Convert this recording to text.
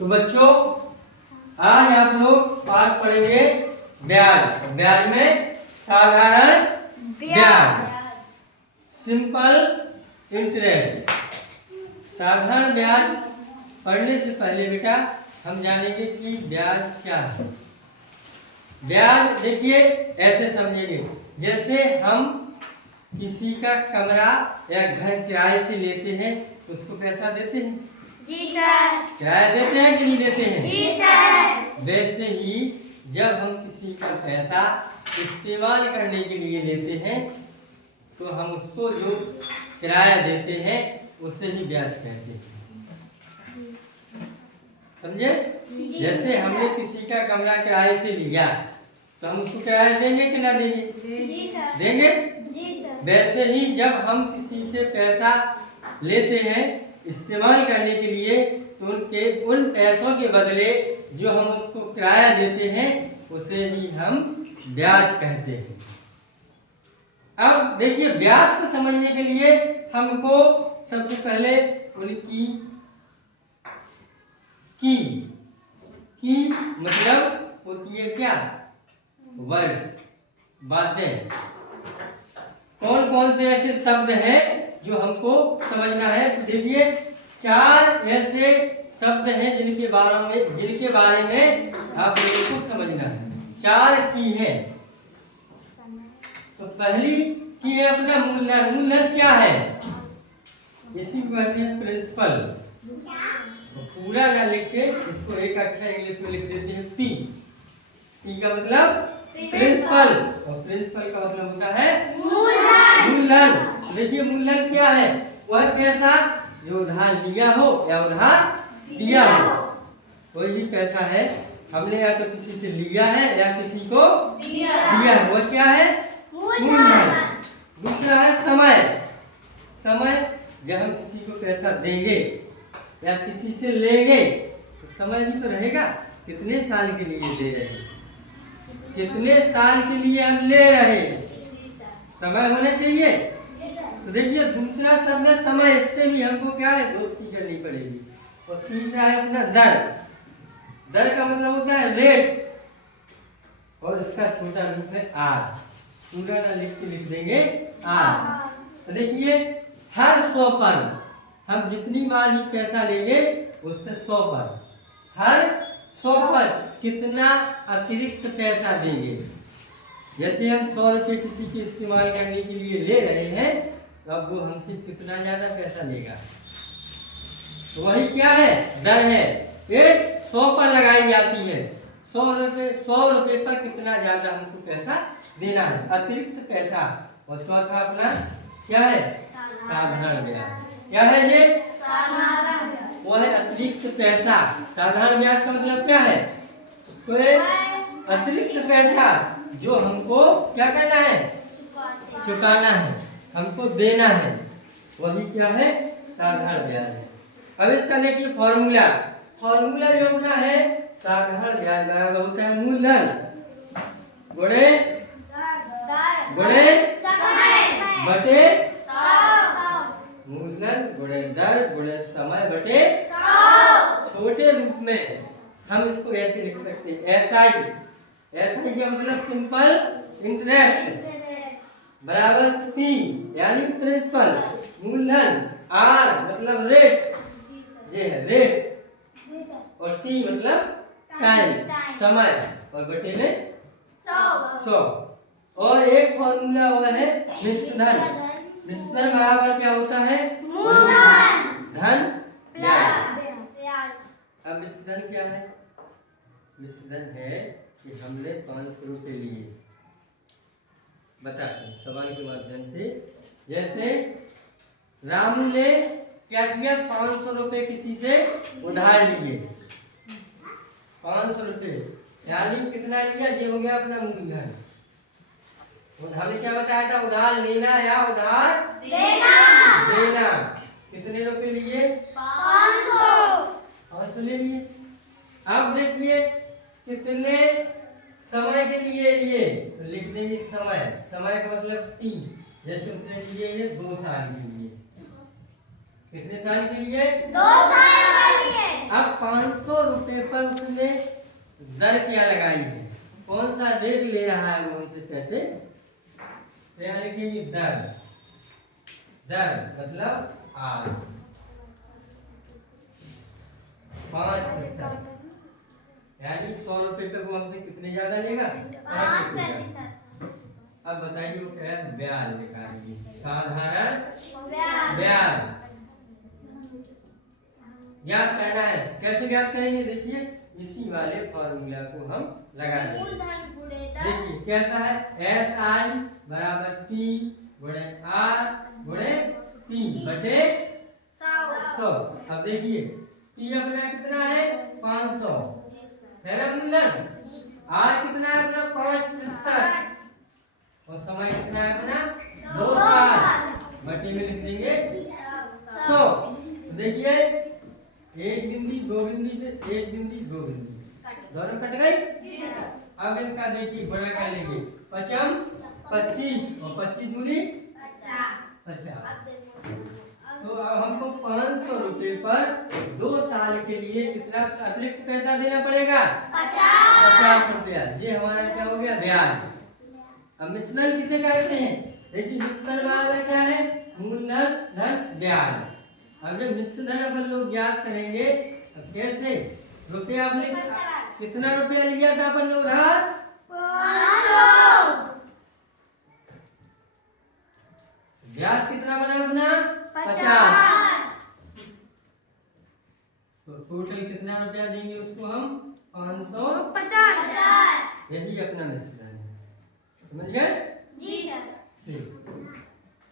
तो बच्चों आज आप लोग पाठ पढ़ेंगे ब्याज। ब्याज में साधारण ब्याज, सिंपल इंटरेस्ट। साधारण ब्याज पढ़ने से पहले बेटा हम जानेंगे कि ब्याज क्या है। ब्याज देखिए ऐसे समझेंगे, जैसे हम किसी का कमरा या घर किराए से लेते हैं, उसको पैसा देते हैं। जी सर। किराया देते हैं कि नहीं देते हैं? जी सर। वैसे ही जब हम किसी का पैसा इस्तेमाल करने के लिए लेते हैं तो हम उसको जो किराया देते हैं उसे ही ब्याज कहते हैं। समझे? जैसे हमने किसी का कमरा किराए से लिया तो हम उसको किराया देंगे कि ना देंगे? जी सर। देंगे। जी सर। वैसे ही जब हम किसी से पैसा लेते हैं इस्तेमाल करने के लिए तो उन पैसों के बदले जो हम उसको किराया देते हैं उसे ही हम ब्याज कहते हैं। अब देखिए ब्याज को समझने के लिए हमको सबसे पहले उनकी की मतलब होती है क्या? वर्ड्स, बातें। कौन कौन से ऐसे शब्द हैं जो हमको समझना है? तो देखिए 4 ऐसे शब्द हैं जिनके बारे में आप लोगों को समझना है। 4 की है। तो पहली की है अपना मूलधन। मूलधन क्या है? इसी को कहते हैं प्रिंसिपल। तो पूरा ना लिख के इसको एक अक्षर इंग्लिश में लिख देते हैं पी। पी का मतलब प्रिंसिपल, और प्रिंसिपल का मतलब होता है मूलधन। देखिए मूलधन क्या है? वह पैसा जो उधार लिया हो या उधार दिया हो, कोई भी पैसा है हमने या तो किसी से लिया है या किसी को दिया है, वह क्या है? मूलधन। दूसरा है समय। समय जब हम किसी को पैसा देंगे या किसी से लेंगे तो समय भी तो रहेगा, कितने साल के लिए दे रहे हैं, कितने साल के लिए हम ले रहे हैं, समय होना चाहिए। तो देखिए दूसरा शब्द है समय। इससे भी हमको क्या है? दोस्ती करनी पड़ेगी। और तीसरा है अपना दर। दर का मतलब होता है रेट, और इसका छोटा रूप है आर। पूरा ना लिख के लिख देंगे आर। तो देखिए हर 100 पर हम जितनी बार भी पैसा लेंगे उस पर 100 पर, हर 100 पर कितना अतिरिक्त पैसा देंगे। जैसे हम 100 रुपये किसी के इस्तेमाल करने के लिए ले रहे हैं तो अब वो हमसे कितना ज्यादा पैसा लेगा, तो वही क्या है? दर है। एक 100 पर लगाई जाती है। 100 रुपये पर कितना ज्यादा हमको पैसा देना है, अतिरिक्त पैसा। और चौथा अपना क्या है? साधारण ब्याज। क्या है ये? साधारण ब्याज। वो है अतिरिक्त पैसा। साधारण ब्याज का मतलब क्या है? कोई अतिरिक्त पैसा जो हमको क्या करना है? चुकाना है, हमको देना है, वही क्या है? साधारण ब्याज है। अब इसका देखिए फॉर्मूला। फॉर्मूला जो अपना है साधारण ब्याज बराबर होता है मूलधन गुणे बटे मूलधन गुणे दर गुणे समय बटे छोटे रूप में हम इसको ऐसे लिख सकते हैं एसआई। एसआई का मतलब सिंपल इंटरेस्ट बराबर पी यानी प्रिंसिपल, मूलधन आर मतलब रेट, ये है रेट, और टी मतलब टाइम समय, और बटे में 100। और एक फॉर्मूला हुआ है मिश्रधन। मिश्रधन बराबर क्या होता है? धन ब्याज। अब मिश्रधन क्या है? मिश्रधन है कि हमने 500 रुपये लिए, बताते हैं सवाल के माध्यम से। जैसे रामू ने क्या किया? 500 रुपये किसी से उधार लिए। 500 रुपये यानी कितना लिया? ये हो गया अपना मूलधन। हमने क्या बताया था? उधार लेना या उधार देना। कितने रुपए लिए? 500 ले लिए। अब देखिए कितने समय के लिए लिए, तो लिख देंगे समय। समय का मतलब टी। जैसे उसने लिए ये 2 साल के लिए। कितने साल के लिए? 2 साल के लिए। अब 500 रुपए पर उसने दर क्या लगाई है, कौन सा रेट ले रहा है वो हमसे पैसे, तो यहाँ लिखेंगे दर, दर मतलब आर 5%, यानी 100 रुपए पे वो हमसे कितने ज्यादा लेगा, 5 रुपए ज्यादा। अब बताइए वो क्या है, ब्याज निकालेंगे, साधारण ब्याज ज्ञात करना है। कैसे ज्ञात करेंगे, देखिए इसी वाले फॉर्मूला को हम लगा देंगे। देखिए कैसा है, एस आई बराबर पी गुणे आर गुणे पी बटे 100। अब देखिए पी अपना कितना है 500 है ना मूलधन, आर कितना है अपना 5% और समय कितना है अपना 2 साल, बटे में लिख देंगे 100। देखिए एक बिंदी दो बिंदी से एक बिंदी दो बिंदी दोनों कट गई। अब इनका देखिए गुणा कर लेंगे, 5 25 और 25 दूनी 50। तो अब हमको 500 रुपए पर 2 साल के लिए कितना अतिरिक्त पैसा देना पड़ेगा, 50 रुपया। ये हमारा क्या हो गया, ब्याज। अब मिश्रण किसे कहते हैं, देखिए मिश्रण वाला क्या है, मूलधन धन ब्याज। अब जब मिश्रण अपन लोग ज्ञात करेंगे, अब कैसे, रुपया आपने कितना रुपया लिया था अपन ने उधार, 500। ब्याज कितना बना अपना 50। तो टोटल कितना रुपया देंगे उसको हम 550। यही अपना मिश्रण है, समझ गए।